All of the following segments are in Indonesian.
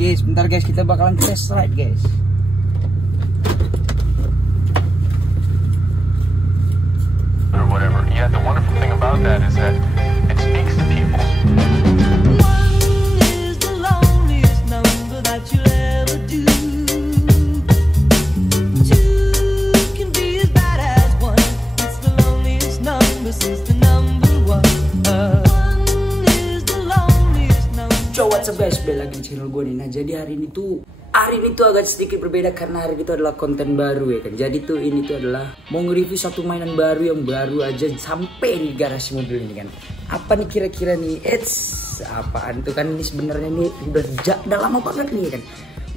Oke, sebentar guys, kita bakalan test ride guys. Or whatever. Yeah, the wonderful thing about that is that it speaks to people. What's up guys, balik lagi di channel gue nih. Nah jadi hari ini tuh agak sedikit berbeda karena hari ini tuh adalah konten baru ya kan. Jadi tuh ini tuh adalah mau nge-review satu mainan baru yang baru aja sampai di garasi mobil ini kan. Apa nih kira-kira nih? Apaan tuh kan ini sebenarnya nih udah lama banget nih kan.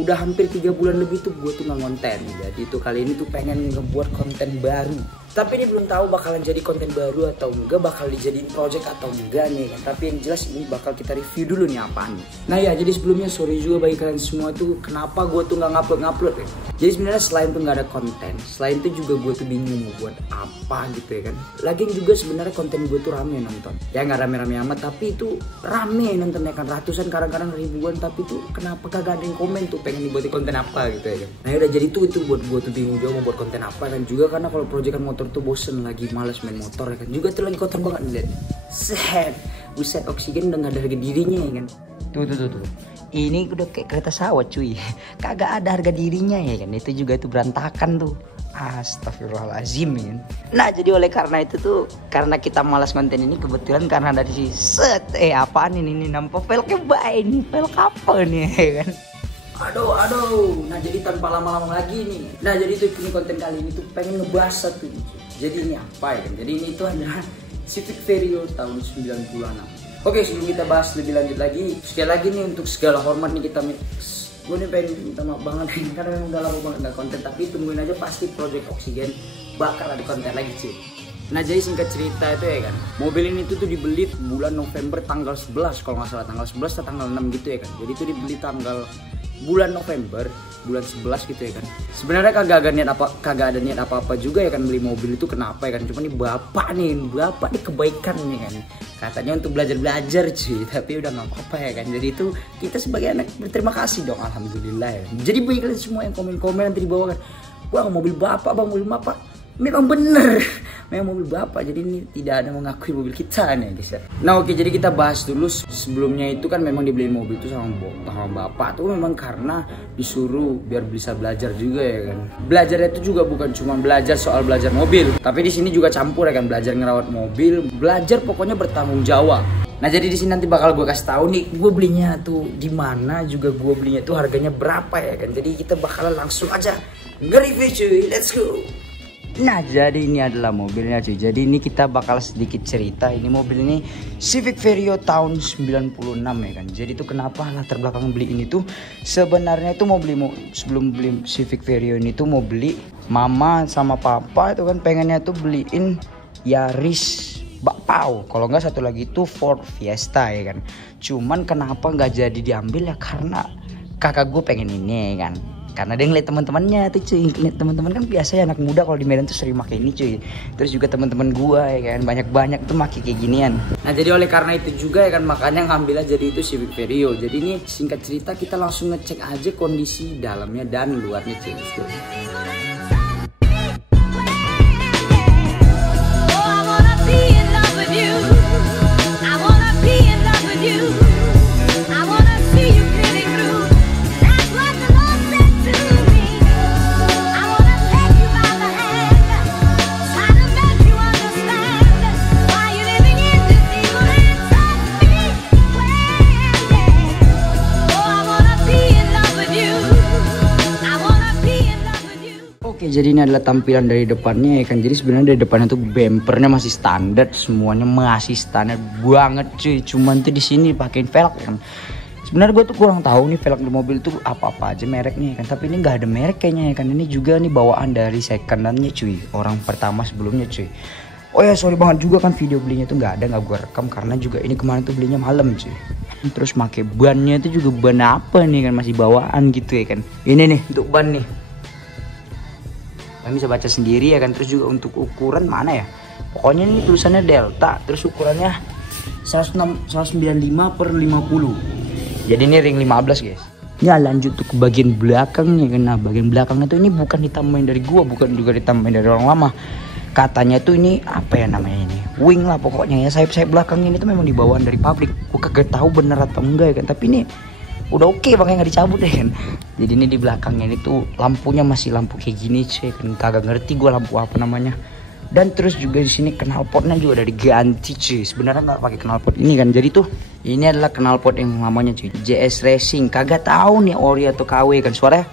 Udah hampir 3 bulan lebih tuh gue tuh nggak konten. Jadi tuh kali ini tuh pengen ngebuat konten baru. Tapi ini belum tahu bakalan jadi konten baru atau enggak, bakal dijadiin project atau enggak nih kan. Tapi yang jelas ini bakal kita review dulu nih apaan nih. Nah ya, jadi sebelumnya sorry juga bagi kalian semua tuh kenapa gue tuh nggak ngupload ya. Jadi sebenarnya selain tuh nggak ada konten, selain itu juga gue tuh bingung mau buat apa gitu ya kan. Lagian juga sebenarnya konten gue tuh rame nonton. Ya nggak rame-rame amat, tapi itu rame nontonnya kan, ratusan kadang-kadang ribuan. Tapi tuh kenapa kagak ada yang komen tuh pengen dibuatin konten apa gitu ya kan. Nah udah jadi itu buat gue tuh bingung juga mau buat konten apa. Dan juga karena kalau proyekan motor tuh bosen, lagi males main motor ya kan. Juga tuh lagi kotor banget nih lihat. Set, buset, oksigen udah gak ada harga dirinya ya kan. Tuh. Ini udah kayak kereta sawat cuy. Kagak ada harga dirinya ya kan. Itu juga tuh berantakan tuh. Astagfirullahaladzim ya kan. Nah jadi oleh karena itu tuh, karena kita malas konten ini, kebetulan karena ada di apaan ini nampak velgnya baik nih. Velg apa nih ya kan. Aduh. Nah jadi tanpa lama-lama lagi nih. Nah jadi tuh ini konten kali ini tuh pengen ngebahas satu. Jadi ini apa ya kan? Jadi ini tuh adalah Civic Vario tahun 96. Oke, sebelum kita bahas lebih lanjut lagi, sekali lagi nih untuk segala hormat nih gue nih pengen minta maaf banget nih, karena memang udah lama banget gak konten. Tapi tungguin aja, pasti project oksigen bakal ada konten lagi cuy. Nah jadi singkat cerita itu ya kan, mobil ini tuh dibeli bulan November tanggal 11 kalau nggak salah, tanggal 11 atau tanggal 6 gitu ya kan. Jadi itu dibeli tanggal bulan November, bulan 11 gitu ya kan. Sebenarnya kagak ada niat apa-apa juga ya kan beli mobil itu, kenapa ya kan. Cuma nih bapak nih kebaikan nih kan. Katanya untuk belajar cuy, tapi udah nggak apa-apa ya kan. Jadi itu kita sebagai anak berterima kasih dong, alhamdulillah ya. Jadi bagi kalian semua yang komen-komen nanti di bawah kan, wah mobil bapak bang, mobil bapak. Memang bener, memang mobil bapak. Jadi ini tidak ada mengakui mobil kita nih guys ya. Nah oke, jadi kita bahas dulu. Sebelumnya itu kan memang dibeliin mobil itu sama bapak tuh memang karena disuruh biar bisa belajar juga ya kan. Belajarnya itu juga bukan cuma belajar soal belajar mobil, tapi di sini juga campur ya kan, belajar ngerawat mobil, belajar pokoknya bertanggung jawab. Nah jadi di sini nanti bakal gue kasih tahu nih gue belinya tuh di mana, juga gue belinya tuh harganya berapa ya kan. Jadi kita bakalan langsung aja nge-review cuy, let's go. Nah jadi ini adalah mobilnya cuy. Jadi ini kita bakal sedikit cerita. Ini mobil ini Civic Vario tahun 96 ya kan. Jadi itu kenapa latar belakang beli ini tuh, sebenarnya itu sebelum beli Civic Vario ini tuh mau beli, mama sama papa itu kan pengennya tuh beliin Yaris bakpao, kalau nggak satu lagi itu Ford Fiesta ya kan. Cuman kenapa nggak jadi diambil ya, karena kakak gue pengen ini ya kan. Karena dia ngeliat teman-temannya tuh cuy, ngeliat teman-teman kan biasa ya, anak muda kalau di Medan tuh sering pakai ini cuy. Terus juga teman-teman gua ya kan banyak tuh pakai kayak ginian. Nah jadi oleh karena itu juga ya kan, makanya ngambil aja jadi itu Civic Vario. Jadi ini singkat cerita kita langsung ngecek aja kondisi dalamnya dan luarnya cuy. Oke, jadi ini adalah tampilan dari depannya ya kan. Jadi sebenarnya dari depannya tuh bumpernya masih standar, semuanya masih standar banget cuy. Cuman tuh di sini pakein velg ya kan. Sebenarnya gue tuh kurang tahu nih velg di mobil tuh apa aja mereknya ya kan. Tapi ini nggak ada merek kayaknya ya kan. Ini juga nih bawaan dari secondannya cuy, orang pertama sebelumnya cuy. Oh ya sorry banget juga kan, video belinya tuh nggak gue rekam karena juga ini kemarin tuh belinya malam cuy. Terus pakai bannya itu juga ban apa nih kan, masih bawaan gitu ya kan. Ini nih untuk ban nih, kalian bisa baca sendiri ya kan. Terus juga untuk ukuran mana ya, pokoknya ini tulisannya Delta. Terus ukurannya 195/50. Jadi ini ring 15 guys. Ya lanjut tuh ke bagian belakangnya kan. Nah bagian belakangnya tuh ini bukan ditambahin dari gua, bukan juga ditambahin dari orang lama. Katanya tuh ini apa ya namanya ini, wing lah pokoknya ya, sayap-sayap belakangnya ini tuh memang dibawaan dari pabrik. Gua kagak tahu bener atau enggak ya kan, tapi ini udah oke makanya nggak dicabut ya kan. Jadi ini di belakangnya ini tuh lampunya masih lampu kayak gini cuy kan, kagak ngerti gua lampu apa namanya. Dan terus juga di sini knalpotnya juga udah diganti cuy. Sebenarnya nggak pakai knalpot ini kan. Jadi tuh ini adalah knalpot yang lamanya cuy, JS Racing. Kagak tahu nih ori atau KW kan suaranya.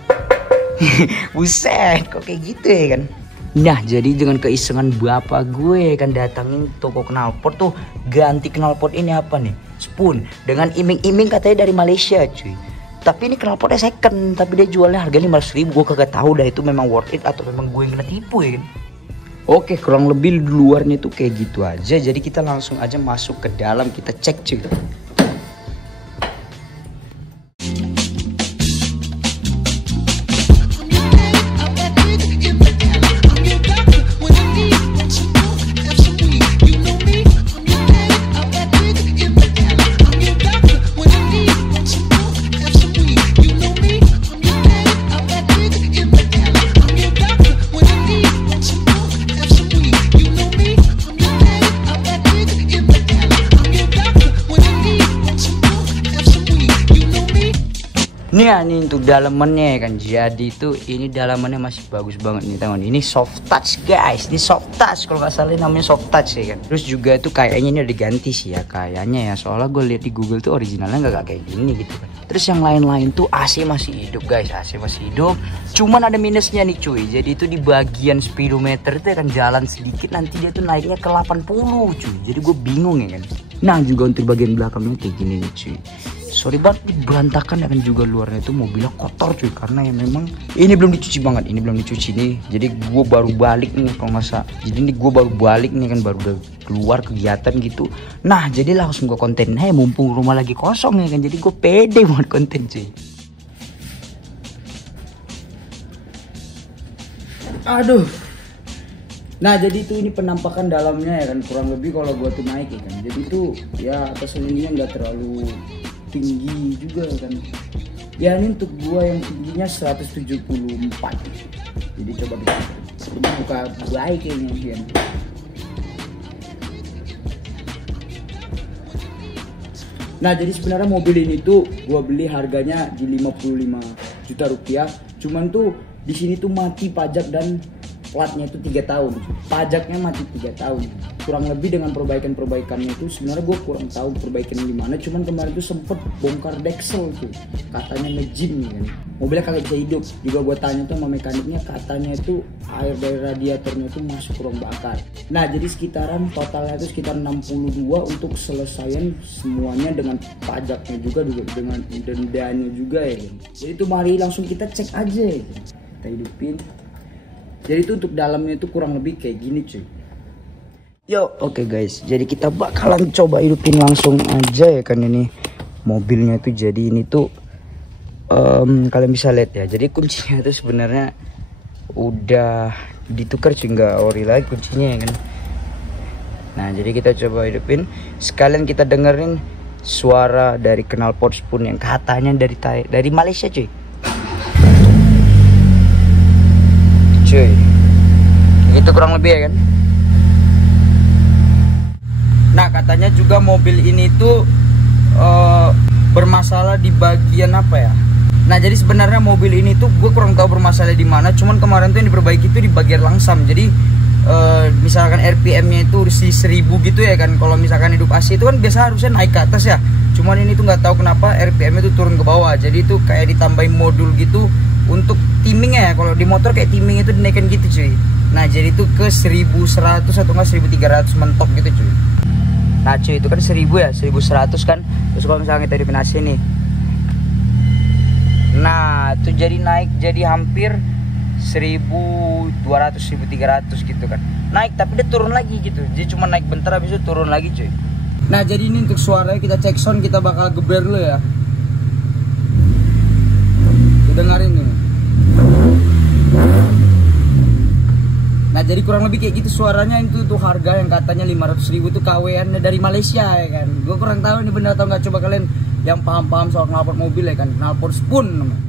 Buset, kok kayak gitu ya kan. Nah jadi dengan keisengan bapak gue kan datangin toko knalpot tuh, ganti knalpot ini apa nih, Spoon, dengan iming-iming katanya dari Malaysia cuy. Tapi ini knalpotnya second, tapi dia jualnya harga 500.000. Gue kagak tahu dah itu memang worth it atau memang gue yang kena tipu ya kan. Oke, kurang lebih di luarnya tuh kayak gitu aja. Jadi kita langsung aja masuk ke dalam, kita cek cuy. Nih untuk dalamannya kan, jadi itu ini dalamannya masih bagus banget nih teman. Ini soft touch guys, ini soft touch kalau nggak salah namanya soft touch ya kan. Terus juga itu kayaknya ini udah diganti sih ya kayaknya ya, soalnya gue lihat di Google tuh originalnya nggak kayak gini gitu kan. Terus yang lain-lain tuh AC masih hidup guys, AC masih hidup. Cuman ada minusnya nih cuy, jadi itu di bagian speedometer itu kan jalan sedikit nanti dia tuh naiknya ke 80 cuy. Jadi gue bingung ya kan. Nah juga untuk bagian belakangnya kayak gini nih cuy. Sorry banget berantakan ya kan, juga luarnya itu mobilnya kotor cuy, karena ya memang ini belum dicuci banget, ini belum dicuci nih. Jadi gue baru balik nih kalau masa, jadi ini gue baru balik nih kan, baru udah keluar kegiatan gitu. Nah jadi langsung gue konten, mumpung rumah lagi kosong ya kan, jadi gue pede buat konten cuy. Aduh. Nah jadi itu ini penampakan dalamnya ya kan, kurang lebih kalau gue tuh naik ya kan. Jadi tuh ya atas ininya nggak terlalu tinggi juga kan ya, ini untuk gua yang tingginya 174. Jadi coba kita buka baik kayaknya kan. Nah jadi sebenarnya mobil ini tuh gua beli harganya di 55 juta rupiah, cuman tuh di sini tuh mati pajak dan platnya itu 3 tahun, pajaknya mati 3 tahun. Kurang lebih dengan perbaikannya itu sebenarnya gue kurang tahu perbaikan di mana. Cuman kemarin tuh sempet bongkar deksel tuh, katanya ngejim nih kan, mobilnya kagak bisa hidup. Juga gue tanya tuh sama mekaniknya, katanya itu air dari radiatornya tuh masuk ruang bakar. Nah jadi sekitaran totalnya itu sekitar 62 untuk selesaian semuanya dengan pajaknya juga dengan dendanya juga ya kan. Jadi itu mari langsung kita cek aja ya kan. Kita hidupin. Jadi itu untuk dalamnya itu kurang lebih kayak gini cuy. Yo, oke guys, jadi kita bakalan coba hidupin langsung aja ya kan ini mobilnya tuh. Jadi ini tuh kalian bisa lihat ya. Jadi kuncinya tuh sebenarnya udah ditukar cuy, nggak ori lagi kuncinya ya kan. Nah jadi kita coba hidupin, sekalian kita dengerin suara dari knalpot Spoon yang katanya dari Malaysia cuy. Cuy, gitu kurang lebih ya kan. Nah katanya juga mobil ini tuh bermasalah di bagian apa ya. Nah jadi sebenarnya mobil ini tuh gue kurang tahu bermasalah di mana. Cuman kemarin tuh yang diperbaiki tuh di bagian langsam. Jadi misalkan RPM-nya itu si 1000 gitu ya kan. Kalau misalkan hidup AC itu kan biasa harusnya naik ke atas ya. Cuman ini tuh nggak tahu kenapa RPM-nya tuh turun ke bawah. Jadi itu kayak ditambahin modul gitu untuk timingnya ya. Kalau di motor kayak timing itu dinaikin gitu cuy. Nah jadi itu ke 1100 atau enggak 1300 mentok gitu cuy. Nah cuy itu kan 1000 ya, 1100 kan. Terus kalau misalnya kita hidupin AC nih, nah itu jadi naik jadi hampir 1200 1300 gitu kan. Naik tapi dia turun lagi gitu. Jadi cuma naik bentar habis itu turun lagi cuy. Nah jadi ini untuk suaranya kita cek sound, kita bakal geber dulu ya. Dengerin nih. Nah jadi kurang lebih kayak gitu suaranya. Itu tuh harga yang katanya 500.000 tuh KW-annya dari Malaysia ya kan. Gue kurang tahu ini benar atau nggak, coba kalian yang paham-paham soal knalpot mobil ya kan, knalpot spoon namanya.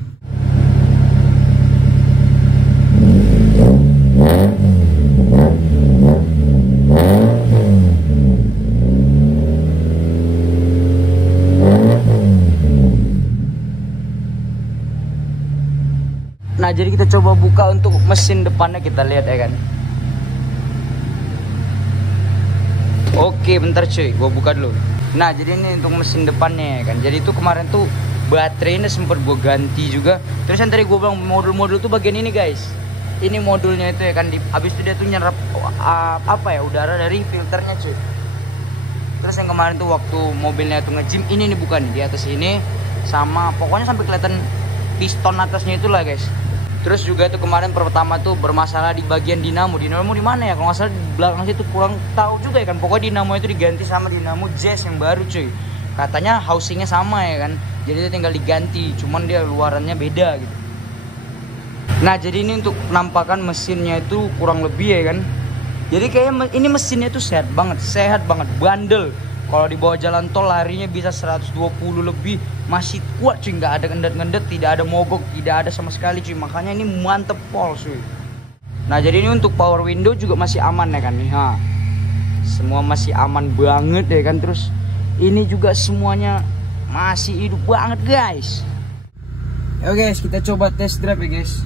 Nah jadi kita coba buka untuk mesin depannya, kita lihat ya kan. Oke bentar cuy, gua buka dulu. Nah jadi ini untuk mesin depannya ya kan. Jadi itu kemarin tuh baterainya sempet gua ganti juga. Terus yang tadi gua bilang modul-modul tuh bagian ini guys. Ini modulnya itu ya kan, habis itu dia tuh nyerap udara dari filternya cuy. Terus yang kemarin tuh waktu mobilnya tuh nge-gym, ini nih bukan di atas ini, sama pokoknya sampai kelihatan piston atasnya itulah guys. Terus juga tuh kemarin pertama tuh bermasalah di bagian dinamo. Dinamo di mana ya? Kalau nggak salah di belakang situ, kurang tahu juga ya kan. Pokoknya dinamo itu diganti sama dinamo Jazz yang baru cuy. Katanya housingnya sama ya kan. Jadi itu tinggal diganti, cuman dia luarannya beda gitu. Nah jadi ini untuk penampakan mesinnya itu kurang lebih ya kan. Jadi kayaknya ini mesinnya tuh sehat banget, bandel. Kalau di bawah jalan tol larinya bisa 120 lebih, masih kuat cuy, nggak ada ngendet-ngendet, tidak ada mogok, tidak ada sama sekali cuy. Makanya ini mantep pol cuy. Nah jadi ini untuk power window juga masih aman ya kan nih. Ha. Semua masih aman banget ya kan. Terus ini juga semuanya masih hidup banget guys. Yo guys, kita coba test drive ya guys.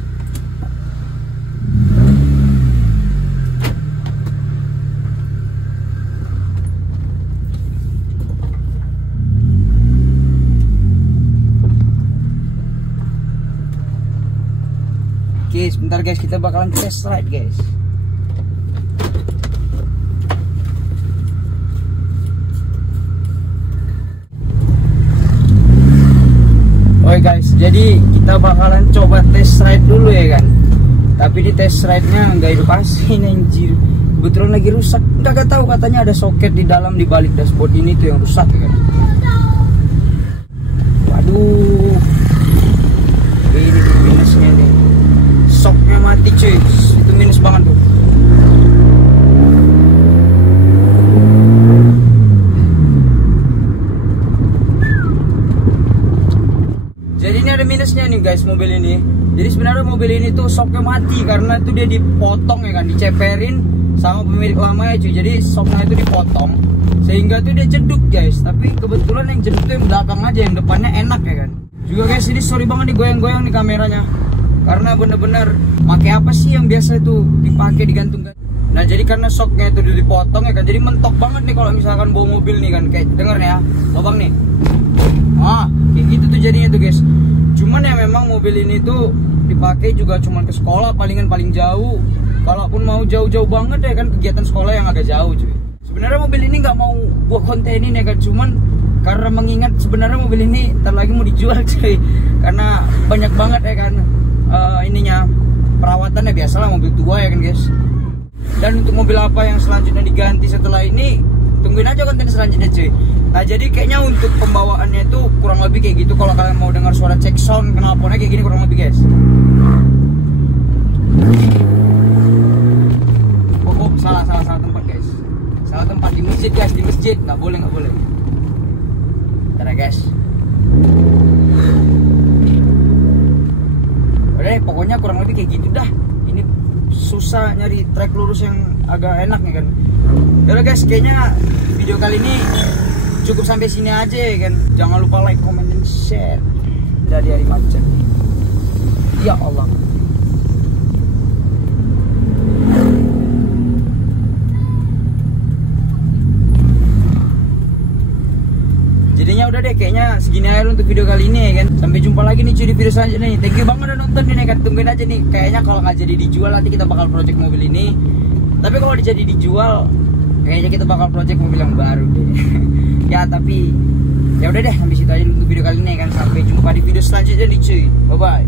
Oke, sebentar guys, kita bakalan test ride guys. Oke guys, jadi kita bakalan coba test ride dulu ya kan. Tapi di test ride-nya nggak hidup asli anjir. Kebetulan lagi rusak. Nggak tahu, katanya ada soket di dalam di balik dashboard ini tuh yang rusak ya kan. Waduh. Ini minusnya nih. Soknya mati cuy, itu minus banget tuh. Jadi ini ada minusnya nih guys mobil ini. Jadi sebenarnya mobil ini tuh soknya mati karena itu dia dipotong ya kan, diceperin sama pemilik lama ya cuy. Jadi soknya itu dipotong sehingga tuh dia jeduk guys. Tapi kebetulan yang jeduk tuh yang belakang aja, yang depannya enak ya kan. Juga guys, ini sorry banget nih goyang-goyang nih kameranya. Karena bener-bener pakai apa sih yang biasa itu dipakai digantungkan. Nah jadi karena soknya itu dipotong ya kan, jadi mentok banget nih kalau misalkan bawa mobil nih kan. Kayak denger nih ya, lubang nih. Kayak gitu tuh jadinya tuh guys. Cuman ya memang mobil ini tuh dipakai juga cuman ke sekolah paling jauh. Kalaupun mau jauh-jauh banget ya kan, kegiatan sekolah yang agak jauh cuy. Sebenarnya mobil ini nggak mau gua kontenin ya kan, cuman karena mengingat sebenarnya mobil ini ntar lagi mau dijual cuy. Karena banyak banget ya kan. Ininya perawatannya biasalah mobil tua ya kan guys. Dan untuk mobil apa yang selanjutnya diganti setelah ini, tungguin aja konten selanjutnya cuy. Nah jadi kayaknya untuk pembawaannya itu kurang lebih kayak gitu. Kalau kalian mau dengar suara cek sound knalpotnya kayak gini kurang lebih guys. Salah tempat guys. Salah tempat, di masjid guys, di masjid. Nggak boleh. Bentar ya guys. Udah, pokoknya kurang lebih kayak gitu dah. Ini susah nyari trek lurus yang agak enak ya kan. Udah guys, kayaknya video kali ini cukup sampai sini aja ya kan. Jangan lupa like, comment, dan share. Dari hari macet. Ya Allah. Jadinya udah deh, kayaknya segini aja untuk video kali ini ya kan. Sampai jumpa lagi nih cuy di video selanjutnya nih. Thank you banget udah nonton nih kan. Tungguin aja nih. Kayaknya kalau nggak jadi dijual nanti kita bakal project mobil ini. Tapi kalau jadi dijual, kayaknya kita bakal project mobil yang baru deh. Ya tapi ya udah deh, sampai situ aja untuk video kali ini kan. Sampai jumpa di video selanjutnya nih cuy. Bye bye.